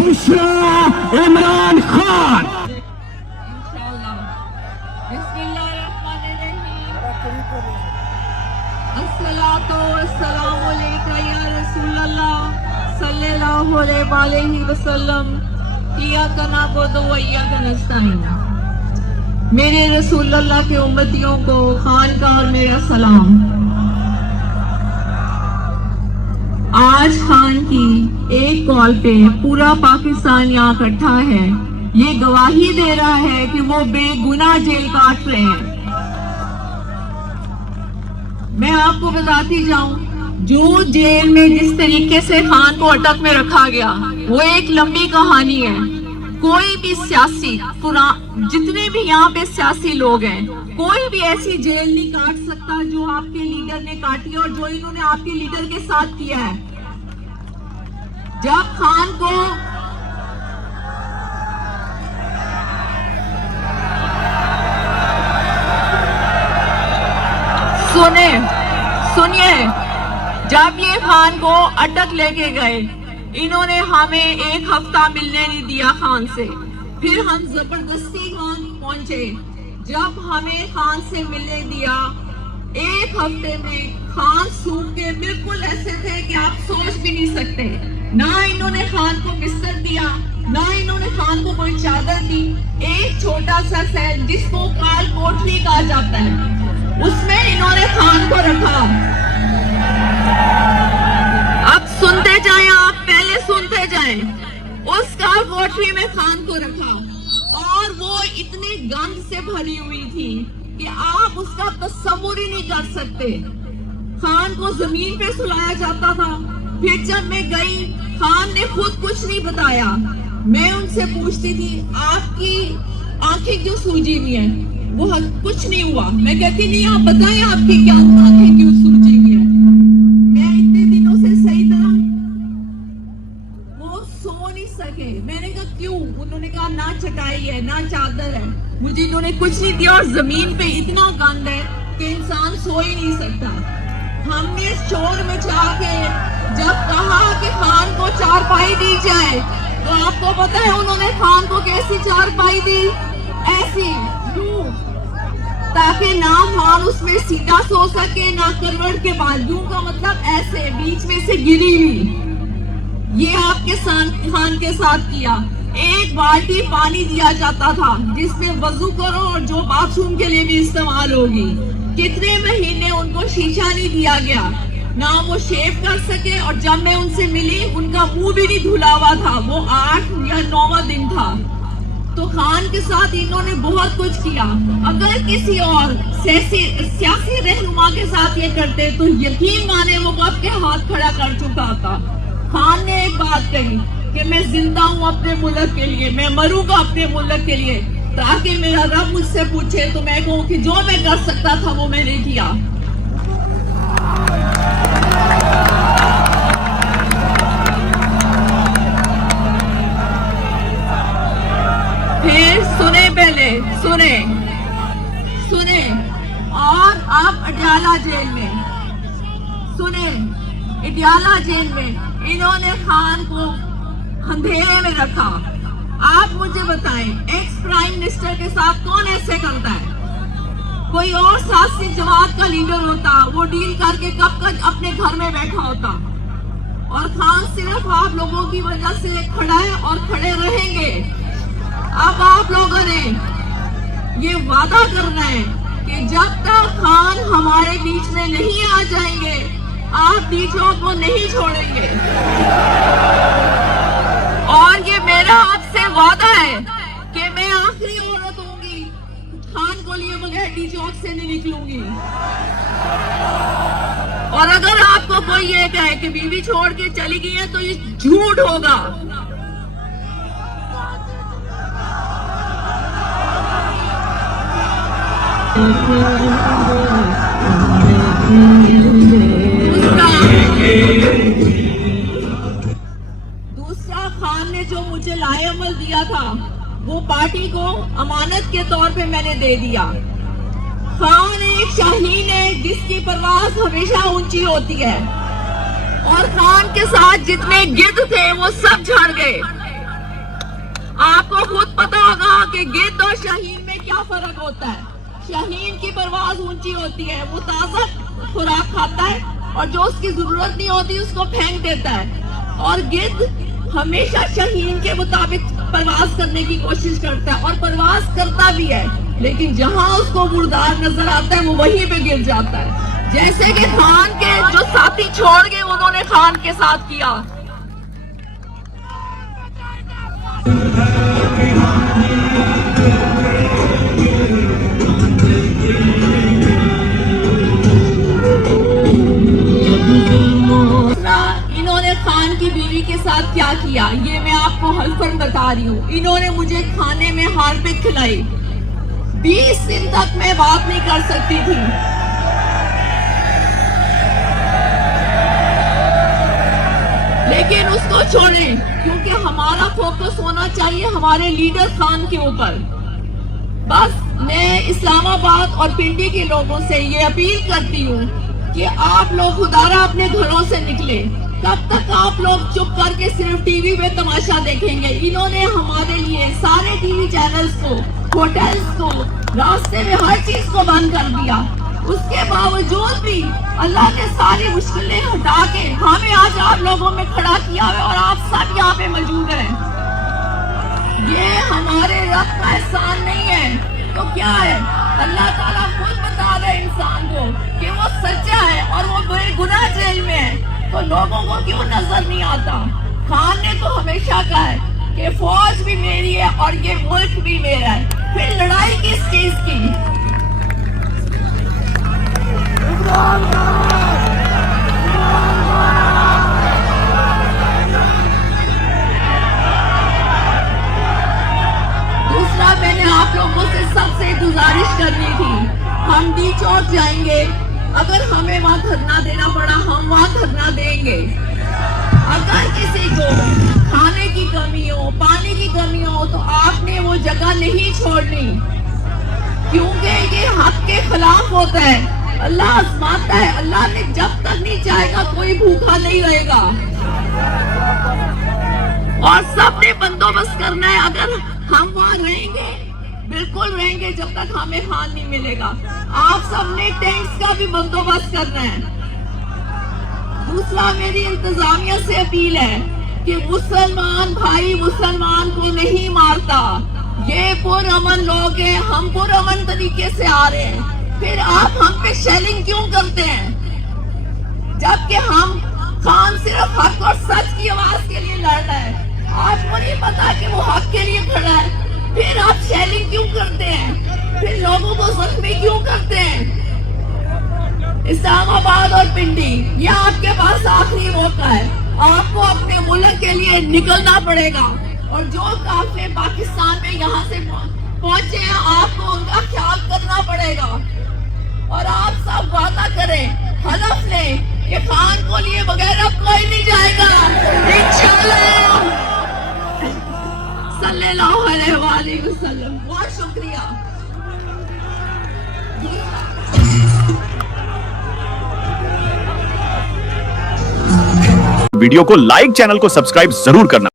बुशरा इमरान खान। अस्सलातु वस्सलामु अलैका या रसूलल्लाह सल्लल्लाहु अलैहि वसल्लम। इय्याका नअबुदु व इय्याका नस्तईन। मेरे रसूलल्लाह के उम्मतियों को खान का और मेरा सलाम। आज खान की एक कॉल पे पूरा पाकिस्तान यहाँ इकट्ठा है। ये गवाही दे रहा है कि वो बेगुनाह जेल काट रहे हैं। मैं आपको बताती जाऊं, जो जेल में जिस तरीके से खान को अटक में रखा गया वो एक लंबी कहानी है। कोई भी सियासी जितने भी यहाँ पे सियासी लोग हैं, कोई भी ऐसी जेल नहीं काट सकता जो आपके लीडर ने काटी और जो इन्होंने आपके लीडर के साथ किया है। जब खान को सुनिए, जब ये खान को अटक लेके गए, इन्होंने हमें एक हफ्ता मिलने नहीं दिया खान से। फिर हम जबरदस्ती खान पहुंचे। जब हमें खान से मिलने दिया, एक हफ्ते में खान सूख के बिल्कुल ऐसे थे कि आप सोच भी नहीं सकते। ना इन्होंने खान को बिस्तर दिया, ना इन्होंने खान को कोई चादर दी। एक छोटा सा सेल जिसको काल कोठरी कहा जाता है, उसमें इन्होंने खान को रखा। अब सुनते जाएं, आप पहले सुनते जाएं। उस काल कोठरी में खान को रखा और वो इतनी गंद से भरी हुई थी कि आप उसका तस्वुर ही नहीं कर सकते। खान को जमीन पे सुलाया जाता था। फिर जब मैं गई, खान ने खुद कुछ नहीं बताया। मैं उनसे पूछती थी, आपकी आंखें क्यों सूजी हुई हैं? वो कुछ नहीं हुआ। मैं कहती नहीं, आप बताएं आपकी क्या आंखें क्यों सूजी हुई हैं? मैं इतने दिनों से सही तरह वो सो नहीं सके। मैंने कहा क्यों? उन्होंने कहा ना चटाई है ना चादर है। मुझे इन्होंने कुछ नहीं दिया और जमीन पे इतना गंद है कि इंसान सो ही नहीं सकता। हमने शोर मचा के जब कहा कि खान को चारपाई दी जाए, तो आपको पता है उन्होंने खान को कैसी चारपाई दी? ऐसी, ताकि ना खान उसमें सीधा सो सके ना करवट के बाजू का, मतलब ऐसे बीच में से गिरी हुई। ये आपके खान के साथ किया। एक बाल्टी पानी दिया जाता था जिसमें वजू करो और जो बाथरूम के लिए भी इस्तेमाल होगी। कितने महीने उनको शीशा नहीं दिया गया, ना वो शेव कर सके। और जब मैं उनसे मिली, उनका मुंह भी नहीं धुला हुआ था। वो 8 या 9वां दिन था। तो खान के साथ इन्होंने बहुत कुछ किया। अगर किसी और सियासी रहनुमा के साथ ये करते तो यकीन माने वो कब के हाथ खड़ा कर चुका था। खान ने एक बात कही कि मैं जिंदा हूँ अपने मुल्क के लिए, मैं मरूंगा अपने मुल्क के लिए, ताकि मेरा रब मुझसे पूछे तो मैं कहूँ कि जो मैं कर सकता था वो मैंने किया। फिर पहले सुने और अब अडयाला जेल में अडयाला जेल में इन्होंने खान को अंधेरे में रखा। आप मुझे बताएं, एक्स प्राइम मिनिस्टर के साथ कौन ऐसे करता है? कोई और सियासी जमात का लीडर होता, वो डील करके कब तक अपने घर में बैठा होता। और खान सिर्फ आप लोगों की वजह से खड़ा है और खड़े रहेंगे। अब आप लोगों ने ये वादा करना है कि जब तक खान हमारे बीच में नहीं आ जाएंगे, आप डीजो को नहीं छोड़ेंगे। और ये मेरा आपसे वादा है कि मैं आखिरी औरत होंगी, खान को लिए बगैर डी चौक से नहीं निकलूंगी। और अगर आपको कोई ये कहे कि बीवी छोड़ के चली गई है, तो ये झूठ होगा। दूसरा, खान ने जो मुझे लाएअमल दिया था वो पार्टी को अमानत के तौर पे मैंने दे दिया। खान एक शाहीन है जिसकी परवाज हमेशा ऊंची होती है, और खान के साथ जितने गिद्ध थे वो सब झड़ गए। आपको खुद पता होगा कि गिद्ध और शाहीन में क्या फर्क होता है। शाहीन की परवाज ऊंची होती है, वो ताजा खुराक खाता है और जो उसकी जरूरत नहीं होती उसको फेंक देता है। और गिद्ध हमेशा शाहीन के मुताबिक परवाज करने की कोशिश करता है और परवाज करता भी है, लेकिन जहां उसको मुर्दार नजर आता है वो वहीं पे गिर जाता है। जैसे कि खान के जो साथी छोड़ गए उन्होंने खान के साथ किया। इन्होंने खान की बीवी के साथ क्या किया ये मैं आपको हल्फन बता रही हूँ। इन्होंने मुझे खाने में हार्पिक खिलाई, 20 दिन तक मैं बात नहीं कर सकती थी। लेकिन उसको छोड़ें, क्योंकि हमारा फोकस होना चाहिए हमारे लीडर खान के ऊपर। बस मैं इस्लामाबाद और पिंडी के लोगों से ये अपील करती हूँ कि आप लोग खुदारा अपने घरों से निकले। कब तक आप लोग चुप करके सिर्फ टीवी पे तमाशा देखेंगे? इन्होंने हमारे लिए सारे टीवी चैनल्स को, होटल्स को, रास्ते में हर चीज को बंद कर दिया। उसके बावजूद भी अल्लाह ने सारी मुश्किलें हटा के हमें आज आप लोगों में खड़ा किया है और आप सब यहाँ पे मौजूद हैं। ये हमारे रब का एहसान नहीं है तो क्या है? अल्लाह ताला खुद बता रहे इंसान को कि वो सच्चा है और वो बेगुनाह जेल में है, तो लोगों को क्यों नजर नहीं आता? खान ने तो हमेशा कहा है कि फौज भी मेरी है और ये मुल्क भी मेरा है, फिर लड़ाई किस चीज की? दूसरा, मैंने आप लोगों से सबसे गुजारिश करनी थी, हम डी चौक जाएंगे, अगर हमें वहाँ धरना देना पड़ा हम वहाँ धरना देंगे। अगर किसी को खाने की कमी हो, पानी की कमी हो, तो आपने वो जगह नहीं छोड़नी, क्योंकि ये हक के खिलाफ होता है। अल्लाह आजमाता है, अल्लाह ने जब तक नहीं चाहेगा कोई भूखा नहीं रहेगा और सबने बंदोबस्त करना है। अगर हम वहाँ रहेंगे, बिल्कुल रहेंगे जब तक हमें खान नहीं मिलेगा। आप सबने टैंक्स का भी बंदोबस्त करना है। दूसरा, मेरी इंतजामिया से अपील है कि मुसलमान भाई मुसलमान को नहीं मारता, ये पुरअमन लोग हैं, हम पुरअमन तरीके से आ रहे हैं, फिर आप हम पे शेलिंग क्यों करते हैं? जबकि हम खान सिर्फ हक और सच की आवाज के लिए लड़ रहा है। आपको नहीं पता कि वो हक के लिए खड़ा है, फिर आप शेलिंग क्यों करते हैं? फिर लोगों को जख्मी क्यों करते हैं? इस्लामाबाद और पिंडी, ये आपके पास आखिरी मौका है, आपको अपने मुल्क के लिए निकलना पड़ेगा। और जो काफिले पाकिस्तान में यहाँ से पहुंचे हैं, आपको उनका ख्याल करना पड़ेगा। और आप सब वादा करें, हलफ लें कि खान को लिए बगैर अब कोई नहीं जाएगा इंशाअल्लाह। सल्लल्लाहु अलैहि वसल्लम। बहुत शुक्रिया। वीडियो को लाइक, चैनल को सब्सक्राइब जरूर करना।